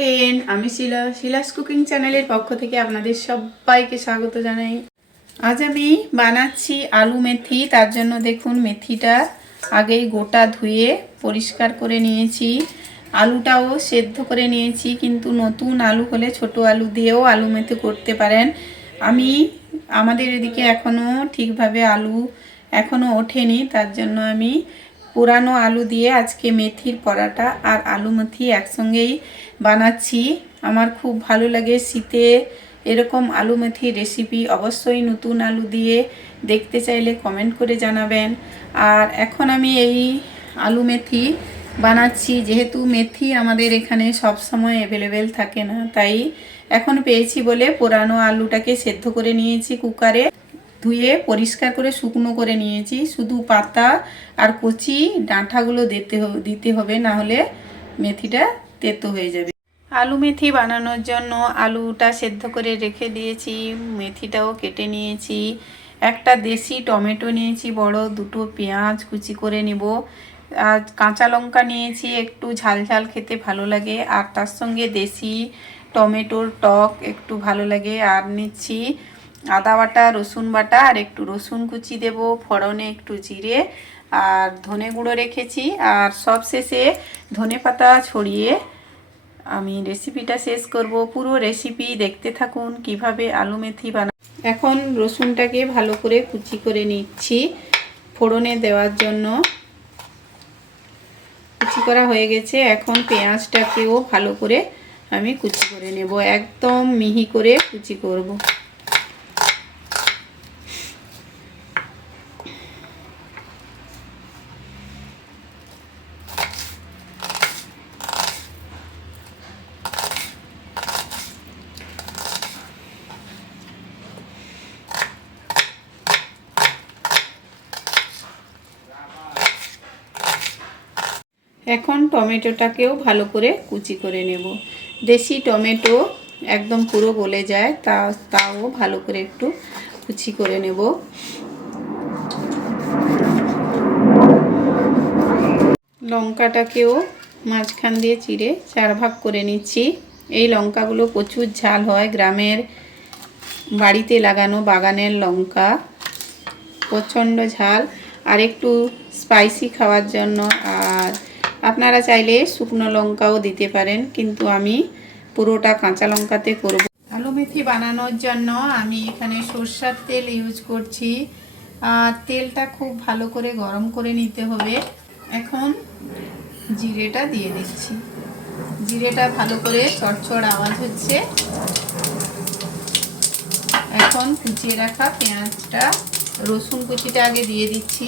Friend আমি শিলা, Shila's cooking চ্যানেলের পক্ষ থেকে আপনাদের সবাইকে স্বাগত জানাই। আজ আমি বানাচ্ছি আলু মেথি, তার জন্য দেখুন মেথিটা আগেই গোটা ধুয়ে পরিষ্কার করে নিয়েছি। আলুটাও সেদ্ধ করে নিয়েছি, কিন্তু নতুন আলু হলে ছোট আলু দিয়েও আলু মেথি করতে পারেন। আমি, আমাদের এদিকে এখনও ঠিকভাবে আলু এখনও ওঠেনি, তার জন্য আমি পুরানো আলু দিয়ে আজকে মেথির পরাটা আর আলু মেথি একসঙ্গেই বানাচ্ছি। আমার খুব ভালো লাগে শীতে এরকম আলু মেথির রেসিপি অবশ্যই নতুন আলু দিয়ে দেখতে চাইলে কমেন্ট করে জানাবেন। আর এখন আমি এই আলু মেথি বানাচ্ছি। যেহেতু মেথি আমাদের এখানে সব সময় অ্যাভেলেবেল থাকে না, তাই এখন পেয়েছি বলে পুরানো আলুটাকে সেদ্ধ করে নিয়েছি কুকারে। ধুয়ে পরিষ্কার করে শুকনো করে নিয়েছি। শুধু পাতা আর কচি ডাঁটাগুলো দিতে দিতে হবে, না হলে মেথিটা তেতো হয়ে যাবে। আলু মেথি বানানোর জন্য আলুটা সেদ্ধ করে রেখে দিয়েছি, মেথিটাও কেটে নিয়েছি। একটা দেশি টমেটো নিয়েছি, বড় দুটো পেঁয়াজ কুচি করে নিব। আর কাঁচা লঙ্কা নিয়েছি, একটু ঝাল ঝাল খেতে ভালো লাগে। আর তার সঙ্গে দেশি টমেটোর টক একটু ভালো লাগে। আর নিচ্ছি আদা বাটা, রসুন বাটা, আর একটু রসুন কুচি দেব, ফোড়নে একটু জিরে, আর ধনে গুঁড়ো রেখেছি। আর সব শেষে ধনে পাতা ছড়িয়ে আমি রেসিপিটা শেষ করব। পুরো রেসিপি দেখতে থাকুন, কীভাবে আলু মেথি বানা এখন রসুনটাকে ভালো করে কুচি করে নিচ্ছি ফোড়নে দেওয়ার জন্য। কুচি করা হয়ে গেছে। এখন পেঁয়াজটাকেও ভালো করে আমি কুচি করে নেব। একদম মিহি করে কুচি করব। এখন টমেটোটাকেও ভালো করে কুচি করে নেব। দেশি টমেটো একদম পুরো গলে যায়, তা, তাও ভালো করে একটু কুচি করে নেব। লঙ্কাটাকেও মাঝখান দিয়ে চিড়ে চার ভাগ করে নিচ্ছি। এই লঙ্কাগুলো প্রচুর ঝাল হয়। গ্রামের বাড়িতে লাগানো বাগানের লঙ্কা, প্রচণ্ড ঝাল। আর একটু স্পাইসি খাওয়ার জন্য আর আপনারা চাইলে শুকনো লঙ্কাও দিতে পারেন, কিন্তু আমি পুরোটা কাঁচা লঙ্কাতে করব। আলু মেথি বানানোর জন্য আমি এখানে সর্ষার তেল ইউজ করছি। আর তেলটা খুব ভালো করে গরম করে নিতে হবে। এখন জিরেটা দিয়ে দিচ্ছি। জিরেটা ভালো করে চড়চড় আওয়াজ হচ্ছে। এখন কুচিয়ে রাখা পেঁয়াজটা, রসুন কুচিটা আগে দিয়ে দিচ্ছি।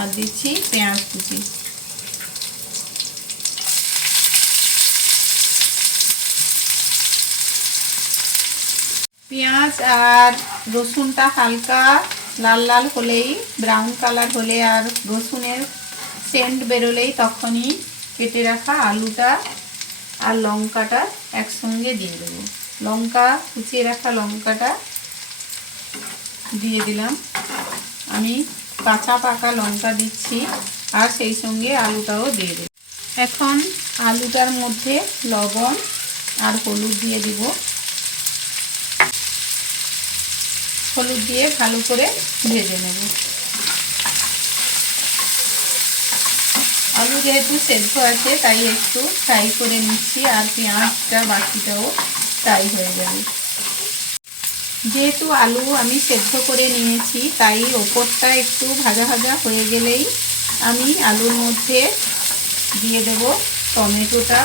আর দিচ্ছি পেঁয়াজ কুচি। পেঁয়াজ আর রসুনটা হালকা লাল লাল হলেই ব্রাউন কালার হলে আর রসুনের সেন্ট বেরোলেই তখনই কেটে রাখা আলুটা আর লঙ্কাটা একসঙ্গে দিয়ে দেবো। লঙ্কা, কুচিয়ে রাখা লঙ্কাটা দিয়ে দিলাম। আমি কাঁচা পাকা লঙ্কা দিচ্ছি আর সেই সঙ্গে আলুটাও দিয়ে দেব। এখন আলুটার মধ্যে লবণ আর হলুদ দিয়ে দিব। হলুদ দিয়ে ভালো করে ভেজে নেব। আলু যেহেতু সেদ্ধ আছে, তাই একটু ফ্রাই করে নিচ্ছি আর পেঁয়াজটা বাকিটাও ফ্রাই হয়ে যাবে। যেহেতু আলু আমি সেদ্ধ করে নিয়েছি, তাই ওপরটা একটু ভাজা ভাজা হয়ে গেলেই আমি আলুর মধ্যে দিয়ে দেব টমেটোটা।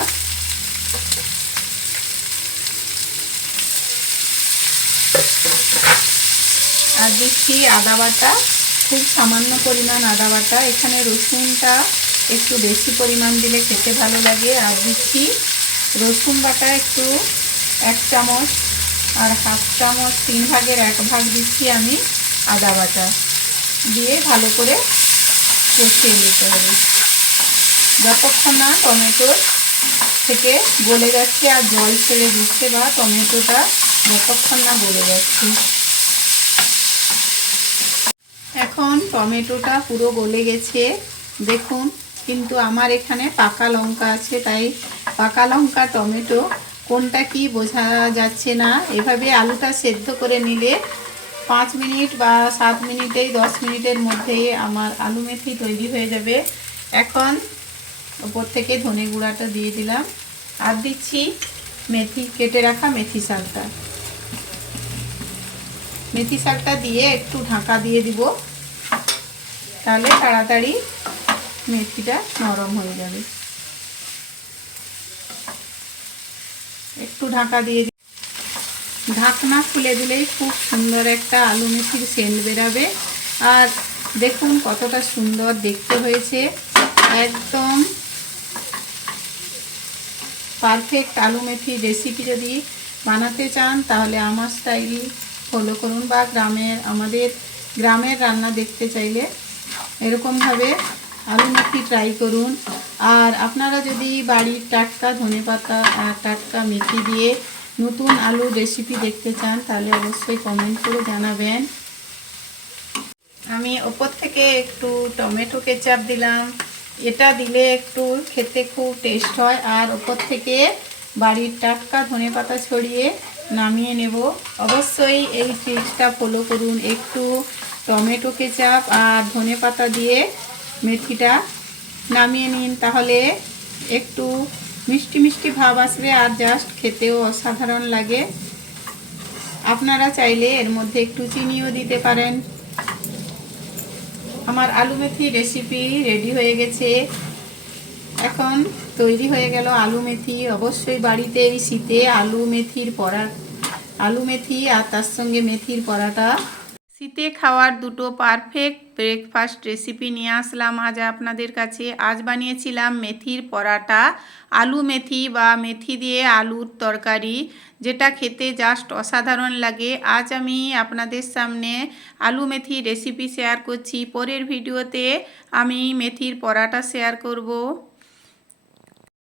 আর দিচ্ছি আদা বাটা, খুব সামান্য পরিমাণ আদা বাটা। এখানে রসুনটা একটু বেশি পরিমাণ দিলে খেতে ভালো লাগে। আর দিচ্ছি রসুন বাটা একটু এক চামচ আর হাফ চামচ, তিন ভাগের এক ভাগ দিচ্ছি আমি আদা বাটা। দিয়ে ভালো করে কষিয়ে নিতে হবে। যতক্ষণ না টমেটোর থেকে গলে যাচ্ছে আর জল ছেড়ে দিচ্ছে বা টমেটোটা যতক্ষণ না গলে যাচ্ছে। এখন টমেটোটা পুরো গলে গেছে। দেখুন, কিন্তু আমার এখানে পাকা লঙ্কা আছে, তাই পাকা লঙ্কা, টমেটো কোনটা কি বোঝা যাচ্ছে না। এভাবে আলুটা সেদ্ধ করে নিলে পাঁচ মিনিট বা সাত মিনিটেই দশ মিনিটের মধ্যেই আমার আলু মেথি তৈরি হয়ে যাবে। এখন ওপর থেকে ধনে গুঁড়াটা দিয়ে দিলাম। আর দিচ্ছি মেথি, কেটে রাখা মেথি শাকটা। মেথি শাকটা দিয়ে একটু ঢাকা দিয়ে দিব। তাহলে তাড়াতাড়ি মেথিটা নরম হয়ে যাবে। একটু ঢাকা দিয়ে ঢাকনা খুলে দিলেই খুব সুন্দর একটা আলু মেথির সেন্ট বেরাবে। আর দেখুন কতটা সুন্দর দেখতে হয়েছে। একদম পারফেক্ট আলু মেথির রেসিপি যদি বানাতে চান, তাহলে আমার স্টাইল ফলো করুন বা গ্রামের, আমাদের গ্রামের রান্না দেখতে চাইলে এরকমভাবে আলু মেথি ট্রাই করুন। আর আপনারা যদি বাড়ির টাটকা ধনেপাতা আর টাটকা মেথি দিয়ে নতুন আলুর রেসিপি দেখতে চান, তাহলে অবশ্যই কমেন্ট করে জানাবেন। আমি ওপর থেকে একটু টমেটো কেচাপ দিলাম। এটা দিলে একটু খেতে খুব টেস্ট হয়। আর ওপর থেকে বাড়ির টাটকা ধনে পাতা ছড়িয়ে নামিয়ে নেব। অবশ্যই এই ট্রিক্সটা ফলো করুন। একটু টমেটো কেচাপ আর ধনে পাতা দিয়ে মেথিটা নামিয়ে নিন, তাহলে একটু মিষ্টি মিষ্টি ভাব আসবে আর জাস্ট খেতেও অসাধারণ লাগে। আপনারা চাইলে এর মধ্যে একটু চিনিও দিতে পারেন। আমার আলু মেথি রেসিপি রেডি হয়ে গেছে। এখন তৈরি হয়ে গেল আলু মেথি। অবশ্যই বাড়িতে এই শীতে আলু মেথির পরা আলু মেথি আর তার সঙ্গে মেথির পরাটা শীতে খাওয়ার দুটো পারফেক্ট ব্রেকফাস্ট রেসিপি নিয়ে আসলাম আজ আপনাদের কাছে। আজ বানিয়েছিলাম মেথির পরাটা, আলু মেথি বা মেথি দিয়ে আলুর তরকারি, যেটা খেতে জাস্ট অসাধারণ লাগে। আজ আমি আপনাদের সামনে আলু মেথি রেসিপি শেয়ার করছি। পরের ভিডিওতে আমি মেথির পরাটা শেয়ার করব।